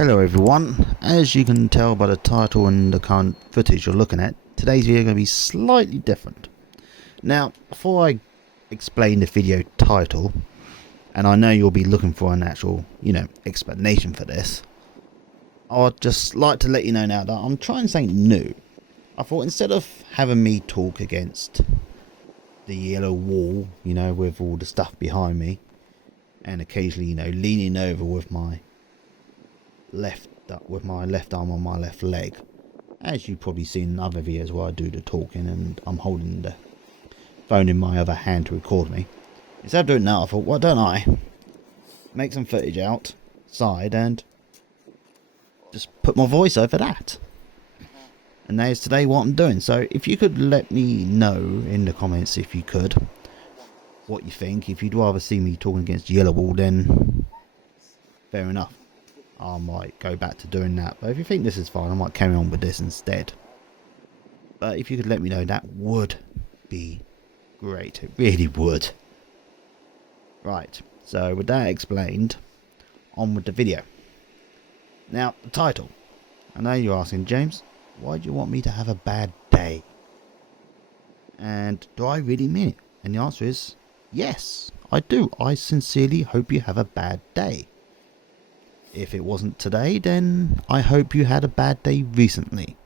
Hello everyone, as you can tell by the title and the current footage you're looking at, today's video is going to be slightly different. Now, before I explain the video title, and I know you'll be looking for an actual, explanation for this, I'd just like to let you know now that I'm trying something new. I thought instead of having me talk against the yellow wall, with all the stuff behind me, and occasionally, leaning over with my left arm on my left leg, as you've probably seen in other videos where I do the talking and I'm holding the phone in my other hand to record me. Instead of doing that, I thought, why don't I make some footage outside and just put my voice over that. And that is today what I'm doing. So if you could let me know in the comments, if you could, what you think. If you'd rather see me talking against yellow wall, then fair enough, I might go back to doing that. But if you think this is fine, I might carry on with this instead. But if you could let me know, that would be great. It really would. Right, so with that explained, on with the video. Now, the title. I know you're asking, James, why do you want me to have a bad day? And do I really mean it? And the answer is, yes, I do. I sincerely hope you have a bad day. If it wasn't today, then I hope you had a bad day recently.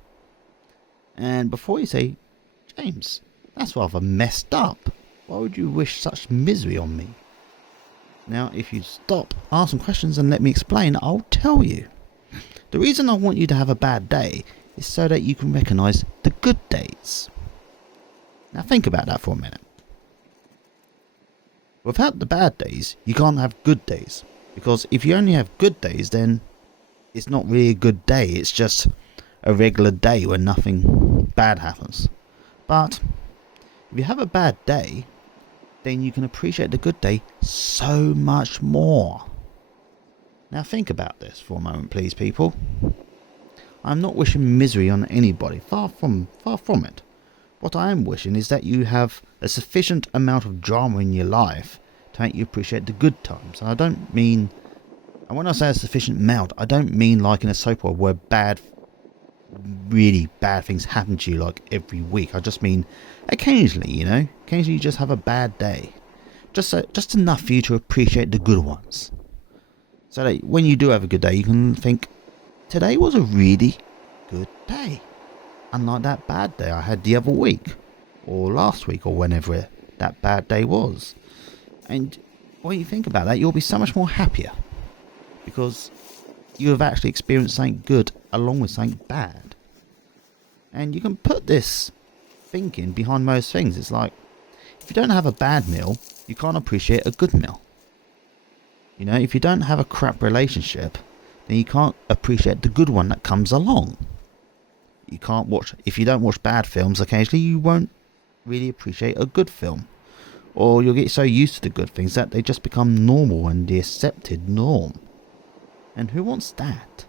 And before you say, James, that's rather messed up. Why would you wish such misery on me? Now, if you stop, ask some questions and let me explain, I'll tell you. The reason I want you to have a bad day is so that you can recognise the good days. Now think about that for a minute. Without the bad days, you can't have good days. Because if you only have good days, then it's not really a good day. It's just a regular day where nothing bad happens. But if you have a bad day, then you can appreciate the good day so much more. Now think about this for a moment, please, people. I'm not wishing misery on anybody. Far from it. What I am wishing is that you have a sufficient amount of drama in your life to make you appreciate the good times. And I don't mean, and when I say a sufficient amount, I don't mean like in a soap opera where really bad things happen to you like every week. I just mean occasionally, occasionally you just have a bad day. Just enough for you to appreciate the good ones. So that when you do have a good day, you can think, today was a really good day. Unlike that bad day I had the other week, or last week, or whenever that bad day was. And when you think about that, you'll be so much more happier. Because you have actually experienced something good along with something bad. And you can put this thinking behind most things. It's like, if you don't have a bad meal, you can't appreciate a good meal. If you don't have a crap relationship, then you can't appreciate the good one that comes along. If you don't watch bad films occasionally, you won't really appreciate a good film. Or you'll get so used to the good things that they just become normal and the accepted norm. And who wants that?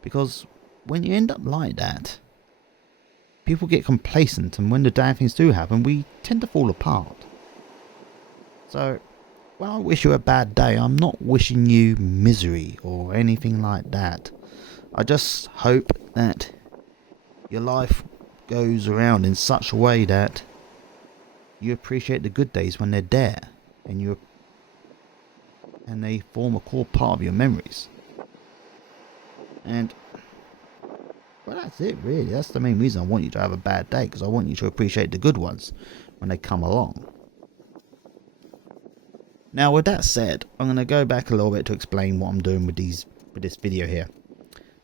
Because when you end up like that, people get complacent, and when the damn things do happen, we tend to fall apart. So, when I wish you a bad day, I'm not wishing you misery or anything like that. I just hope that your life goes around in such a way that you appreciate the good days when they're there, and they form a core part of your memories. And well, that's it really. That's the main reason I want you to have a bad day, because I want you to appreciate the good ones when they come along. Now, with that said, I'm going to go back a little bit to explain what I'm doing with this video here.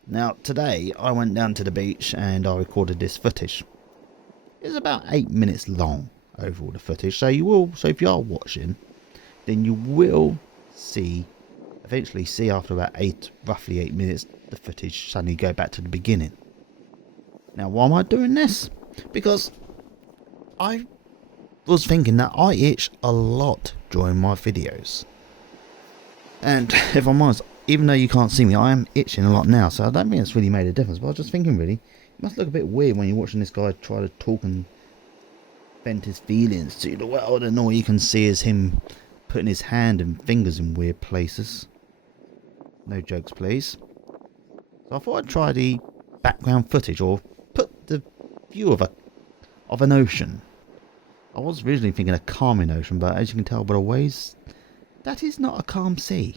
Now, today I went down to the beach and I recorded this footage. It's about 8 minutes long overall, the footage. So if you are watching, then you will eventually see after about roughly 8 minutes, the footage suddenly go back to the beginning. Now, why am I doing this? Because I was thinking that I itch a lot during my videos. And if I'm honest, even though you can't see me, I am itching a lot now, so I don't think it's really made a difference. But I was just thinking, really, it must look a bit weird when you're watching this guy try to talk and vent his feelings to the world, and all you can see is him putting his hand and fingers in weird places. No jokes, please. So I thought I'd try the background footage, or put the view of an ocean. I was originally thinking a calming ocean, but as you can tell by the waves, that is not a calm sea.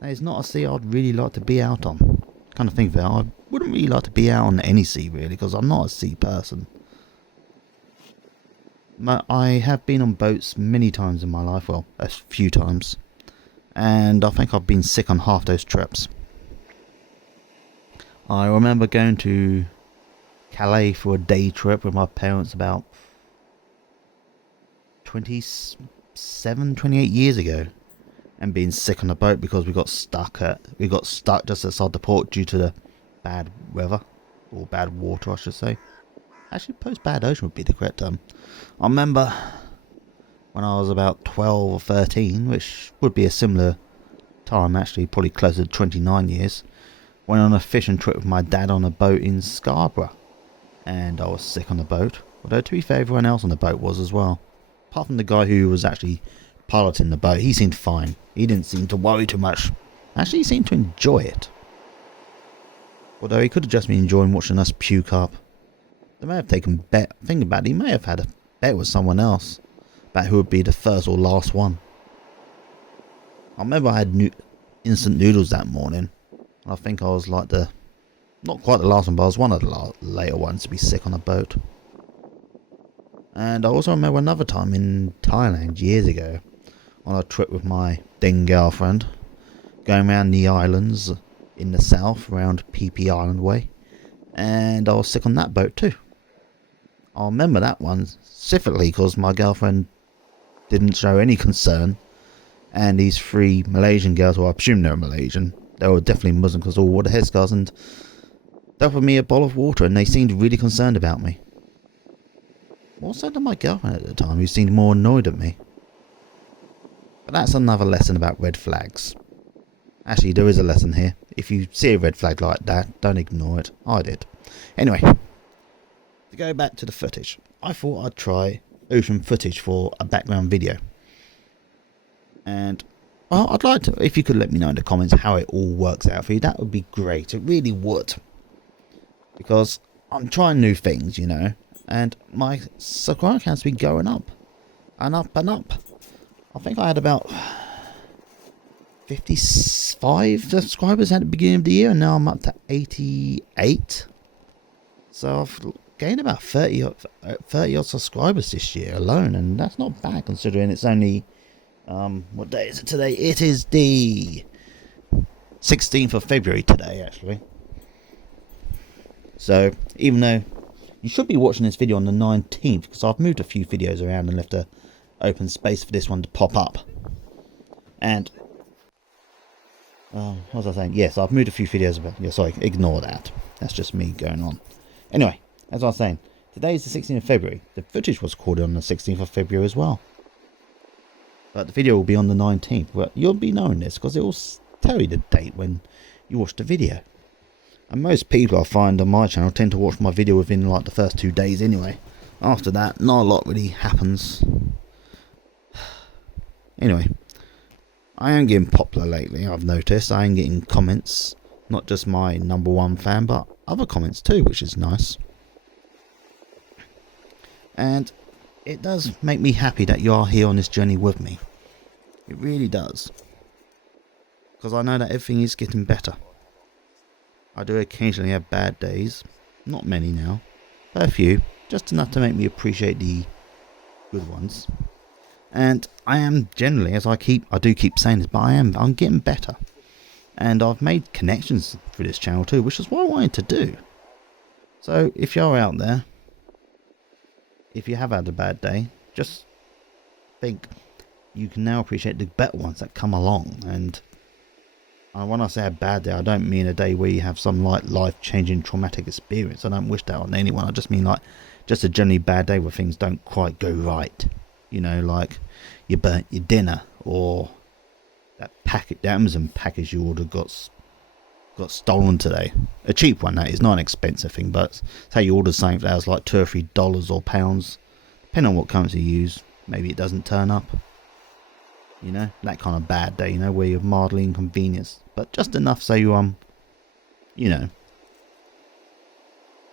That is not a sea I'd really like to be out on. Kind of think that I wouldn't really like to be out on any sea, really, because I'm not a sea person. I have been on boats many times in my life, well, a few times, and I think I've been sick on half those trips. I remember going to Calais for a day trip with my parents about 28 years ago, and being sick on the boat because we got stuck just outside the port due to the bad weather, or bad water I should say. Actually, post-bad ocean would be the correct term. I remember when I was about 12 or 13, which would be a similar time, actually, probably closer to 29 years, went on a fishing trip with my dad on a boat in Scarborough. And I was sick on the boat. Although, to be fair, everyone else on the boat was as well. Apart from the guy who was actually piloting the boat, he seemed fine. He didn't seem to worry too much. Actually, he seemed to enjoy it. Although he could have just been enjoying watching us puke up. They may have taken bet. Think about it, he may have had a bet with someone else about who would be the first or last one. I remember I had instant noodles that morning. I think I was like not quite the last one, but I was one of the later ones to be sick on a boat. And I also remember another time in Thailand years ago, on a trip with my then girlfriend, going around the islands in the south, around Phi Phi Island way, and I was sick on that boat too. I remember that one specifically because my girlfriend didn't show any concern, and these three Malaysian girls, well, I presume they were Malaysian, they were definitely Muslim because all wore the headscarves, and they offered me a bottle of water, and they seemed really concerned about me. More so than my girlfriend at the time, who seemed more annoyed at me. But that's another lesson about red flags. Actually, there is a lesson here. If you see a red flag like that, don't ignore it. I did. Anyway, to go back to the footage, I thought I'd try ocean footage for a background video. And, well, I'd like to, if you could let me know in the comments how it all works out for you, that would be great. It really would. Because I'm trying new things, you know, and my subscriber count's been going up. And up and up. I think I had about 55 subscribers at the beginning of the year, and now I'm up to 88. So I've gained about 30 odd subscribers this year alone, and that's not bad considering it's only what day is it today? It is the 16th of February today, actually. So even though you should be watching this video on the 19th, because I've moved a few videos around and left a open space for this one to pop up. And what was I saying? Yes, I've moved a few videos about. Yeah, sorry, ignore that. That's just me going on. Anyway, as I was saying, today is the 16th of February. The footage was recorded on the 16th of February as well. But the video will be on the 19th. Well, you'll be knowing this because it will tell you the date when you watch the video. And most people I find on my channel tend to watch my video within like the first 2 days anyway. After that, not a lot really happens. Anyway, I am getting popular lately, I've noticed. I am getting comments, not just my #1 fan, but other comments too, which is nice. And it does make me happy that you are here on this journey with me. It really does. Because I know that everything is getting better. I do occasionally have bad days, not many now, but a few, just enough to make me appreciate the good ones. And I am generally, I do keep saying this, but I'm getting better. And I've made connections for this channel too, which is what I wanted to do. So if you're out there, if you have had a bad day, just think you can now appreciate the better ones that come along. And when I say a bad day, I don't mean a day where you have some like life-changing traumatic experience. I don't wish that on anyone. I just mean like just a generally bad day where things don't quite go right. You know, like you burnt your dinner, or that Amazon package you ordered got stolen today. A cheap one, that is, not an expensive thing, but say you ordered something that was like $2 or $3 or pounds, depending on what currency you use, maybe it doesn't turn up. You know, that kind of bad day, you know, where you're mildly inconvenienced, but just enough so you you know,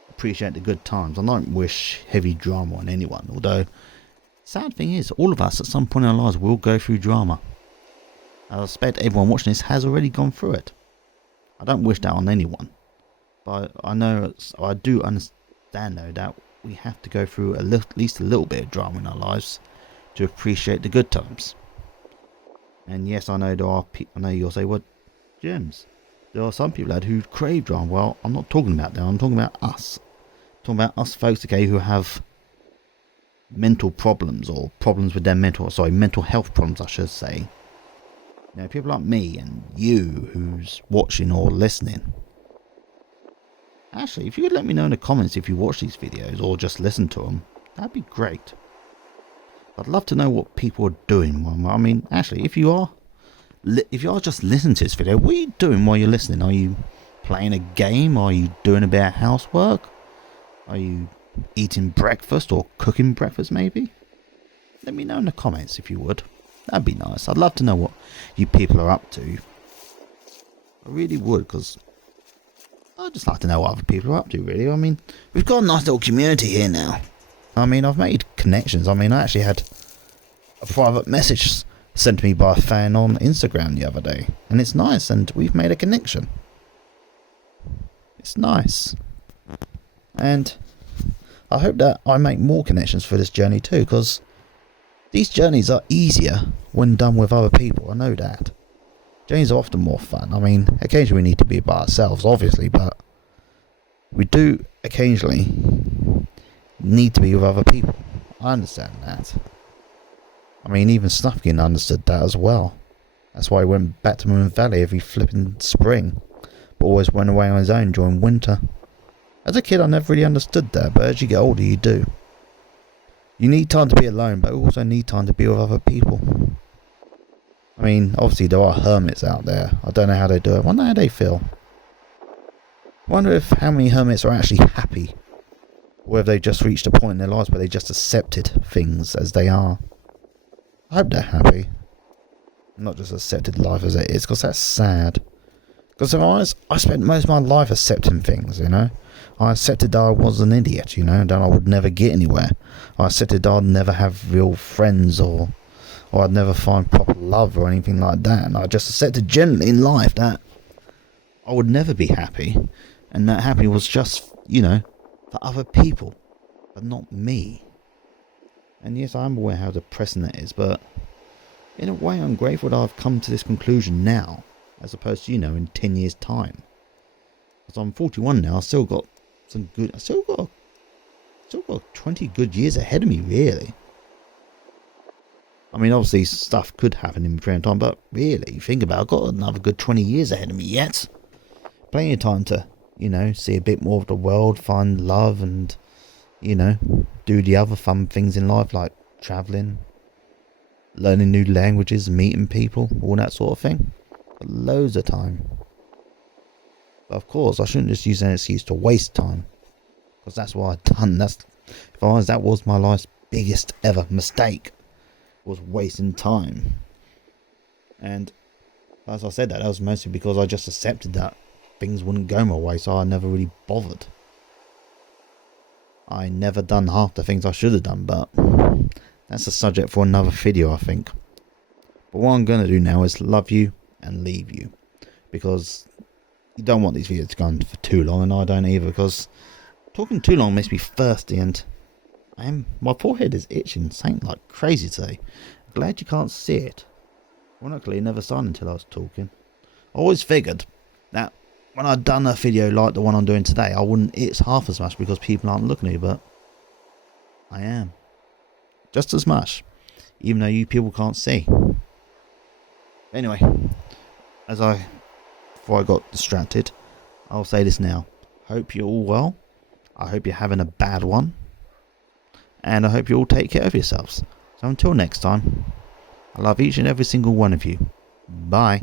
appreciate the good times. I don't wish heavy drama on anyone, although sad thing is, all of us at some point in our lives will go through drama. I suspect everyone watching this has already gone through it. I don't wish that on anyone, but I do understand though that we have to go through at least a little bit of drama in our lives to appreciate the good times. And yes, I know I know you'll say, "Well, James, there are some people who crave drama." Well, I'm not talking about them. I'm talking about us. I'm talking about us folks, okay, who have mental problems or problems with their mental health problems, I should say. You know, people like me and you who's watching or listening. Actually, if you could let me know in the comments if you watch these videos or just listen to them, that'd be great. I'd love to know what people are doing. I mean, actually, if you are just listening to this video, what are you doing while you're listening? Are you playing a game? Are you doing a bit of housework? Are you eating breakfast or cooking breakfast maybe? Let me know in the comments if you would. That'd be nice. I'd love to know what you people are up to. I really would, because I'd just like to know what other people are up to, really. I mean, we've got a nice little community here now. I mean, I've made connections. I mean, I actually had a private message sent to me by a fan on Instagram the other day. And it's nice, and we've made a connection. It's nice. And I hope that I make more connections for this journey too, because these journeys are easier when done with other people. I know that. Journeys are often more fun. I mean, occasionally we need to be by ourselves, obviously, but we do occasionally need to be with other people. I understand that. I mean, even Snufkin understood that as well. That's why he went back to Moon Valley every flipping spring, but always went away on his own during winter. As a kid, I never really understood that, but as you get older, you do. You need time to be alone, but you also need time to be with other people. I mean, obviously there are hermits out there. I don't know how they do it. I wonder how they feel. I wonder how many hermits are actually happy, or if they've just reached a point in their lives where they just accepted things as they are. I hope they're happy, not just accepted life as it is, because that's sad. Because if I spent most of my life accepting things, you know. I accepted that I was an idiot, you know, that I would never get anywhere. I accepted that I'd never have real friends or I'd never find proper love or anything like that. And I just accepted generally in life that I would never be happy. And that happy was just, you know, for other people, but not me. And yes, I'm aware how depressing that is, but in a way I'm grateful that I've come to this conclusion now, as opposed to, you know, in 10 years' time. Because I'm 41 now, I've still got 20 good years ahead of me, really. I mean, obviously stuff could happen in between time, but really, think about it, I've got another good 20 years ahead of me yet. Plenty of time to, you know, see a bit more of the world, find love, and, you know, do the other fun things in life, like travelling, learning new languages, meeting people, all that sort of thing. Got loads of time. But of course, I shouldn't just use an excuse to waste time, because that's what I've done. That was my life's biggest ever mistake, was wasting time. And as I said, that was mostly because I just accepted that things wouldn't go my way, so I never really bothered. I never done half the things I should have done, but that's a subject for another video, I think. But what I'm going to do now is love you and leave you, because you don't want these videos to go on for too long, and I don't either, because talking too long makes me thirsty, and my forehead is itching something like crazy today. Glad you can't see it. Ironically, it never started until I was talking. I always figured that when I'd done a video like the one I'm doing today, I wouldn't itch half as much because people aren't looking at me, but I am. Just as much, even though you people can't see. Anyway, before I got distracted, I'll say this now. Hope you're all well. I hope you're having a bad one. And I hope you all take care of yourselves. So until next time, I love each and every single one of you. Bye.